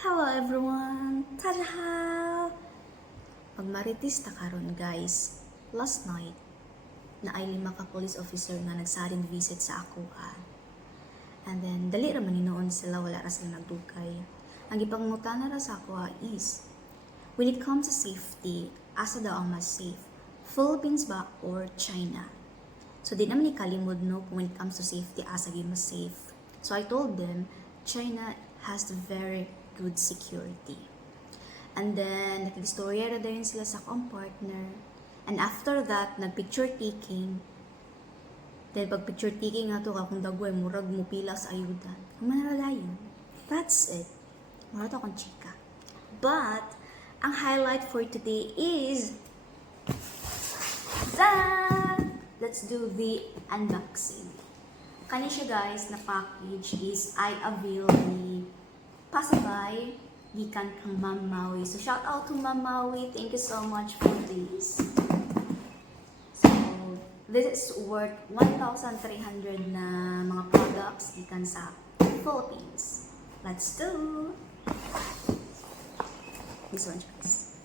Hello everyone! Tada! Pagmaritis ta karon guys, last night, na ay 5 ka police officer nga nagsaring visit sa ako And then, dali ra man noon sila, wala ra sila nagdugay. Ang ipangutana ra sa ako is, when it comes to safety, asa daw ang mas safe? Philippines ba or China? So, di naman ikalimod no kung when it comes to safety, asa gyud mas safe. So, I told them, China has very good security. And then, nakig-storya na dayon sila sa akong partner. And after that, nag-picture taking. Then, pag picture taking nga to, kakong dagoy, murag mo pila sa ayuda. Ang manaralayon. That's it. Murag akong chika. But, ang highlight for today is, let's do the unboxing. Kani siya guys, na package is I avail the pasabay gikan kang Ma'am Maui. So shout out to Ma'am Maui. Thank you so much for this. So this is worth 1,300 na mga products gikan sa Philippines. Let's do this one, guys.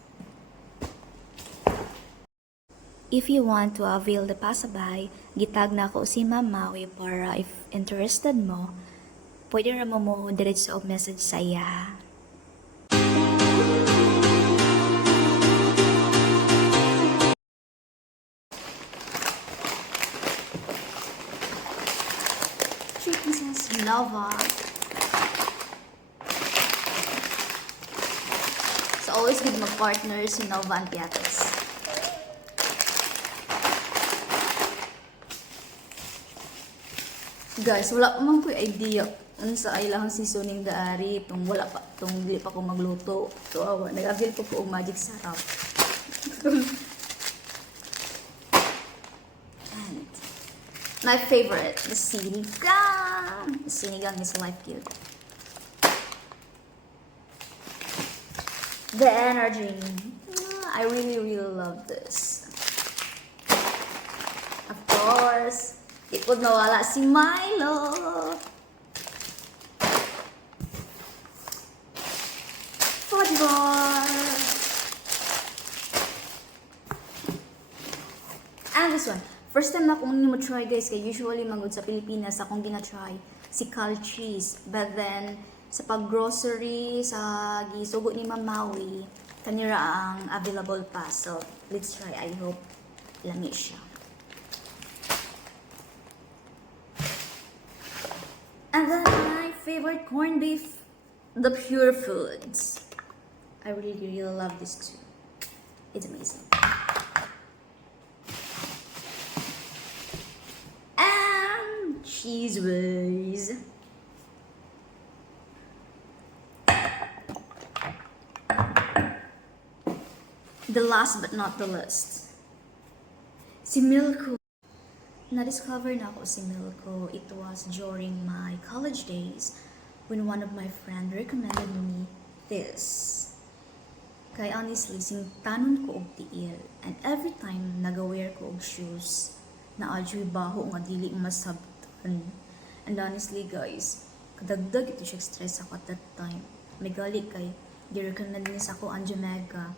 If you want to avail the pasabay, gitag na ako si Ma'am Maui para if interested mo, pwede naman mo diretso og message sa iya. Three pieces Nova. So always good mag-partner si Nova and Piates. Guys, wala pa man ko idea unsa ay lahang seasoning daari tong wala pa tong dili pa ko magluto. So awa nag-avail ko po og magic sarap. And my favorite, the sinigang. The sinigang is life cute. The energy. I really love this. Of course, it would nawala si Milo. Fudgebar. And this one. First time na akong mo try guys, kaya usually magod sa Pilipinas akong gina-try si Cal Cheese. But then, sa pag-grocery, sa gisugo ni Ma'am Maui, kanira ang available pa. So, let's try. I hope lami siya. And then my favorite corned beef, the Pure Foods. I really love this too. It's amazing. And cheese whiz. The last but not the least, si Milko. Na-discover na ako si Milko. It was during my college days when one of my friend recommended me this. Kaya honestly, singtanon ko og tiil. And every time nag-wear ko og shoes, na adyo'y baho nga dili masabtan. And honestly guys, kadagdag ito siya stress ako at that time. May gali kay, di-recommend niya sa ako ang Jamaica.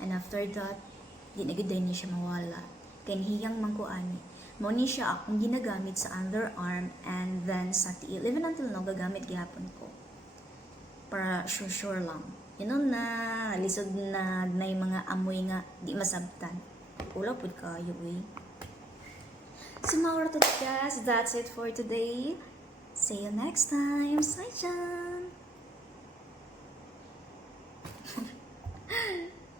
And after that, di nagiday niya siya mawala. Kaya hiyang mangkuani. Mao siya akong ginagamit sa underarm and then sa tiil. Even until now, gagamit gihapon ko. Para sure lang. Na, lisod na mga amoy nga di masabtan. Ulaw pud kayo eh. So mga guys, that's it for today. See you next time. Bye,